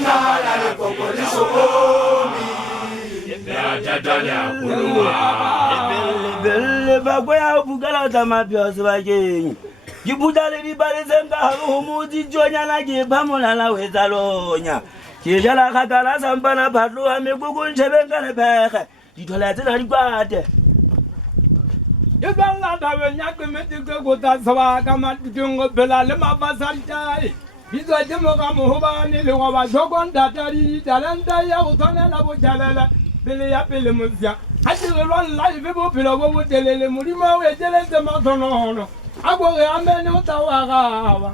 ngala lekokoliso omi ya jatala kuluma belle ba kwa ya bugala ta mapioso ba keng ke butale di bale senga ho motsi tjonyana ke phamola la wetsa lonya ke jala khatala sampana phatlo ha mekukun tshebeng ka le phege di thola tsena di kwate ye balla da benya ke metse ke go ta swa ka matjungo phela le mafasantai bizwa je mo ga mo hobane le wa ba jogon datari talenta ya go tshwanela bo jalela pele ya pele motsia ha ke re lwa live bo phelo bo botelele modimo o eteletse mathonono a go re amene o tla wa gaba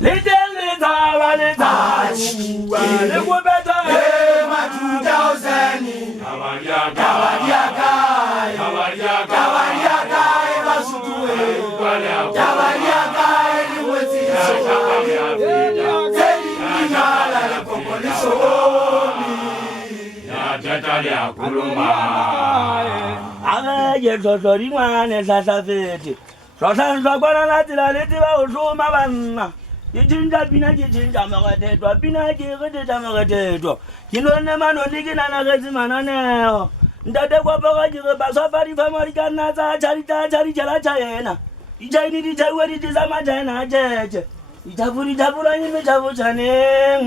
le tele taba le taba le go beta ma 2000 kawaria kai basutu kawaria kai ni wetsi tedi ngala lekokoliso omi ya jatala kuluma aga ye tlotlo di ngwane tlatla fete tlotla ntwa kwana la tsela le tseba o hloma banna ke tšhintša pina ke tšhintša mogethetwa pina ke getetša mogethetwa ke nonne manone ke nanagetse mananeo ntate kwapaga ke ge baswafa difamadi ka nna tsa tšhaditša ditšhela tšhaena ditšhaini ditšhauwe di tšesa matšhaena a tšhetše ditšhafu ditšhafulanye metšhafotšhaneng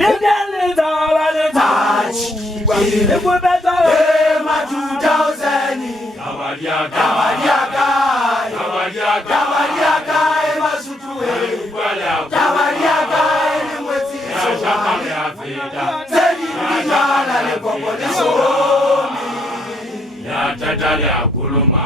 le tele taba le taba le kopetsa ma 2000 kawaria kai basutu kawaria kai ni wetsi tedi ngala lekokoliso omi ya jatala kuloma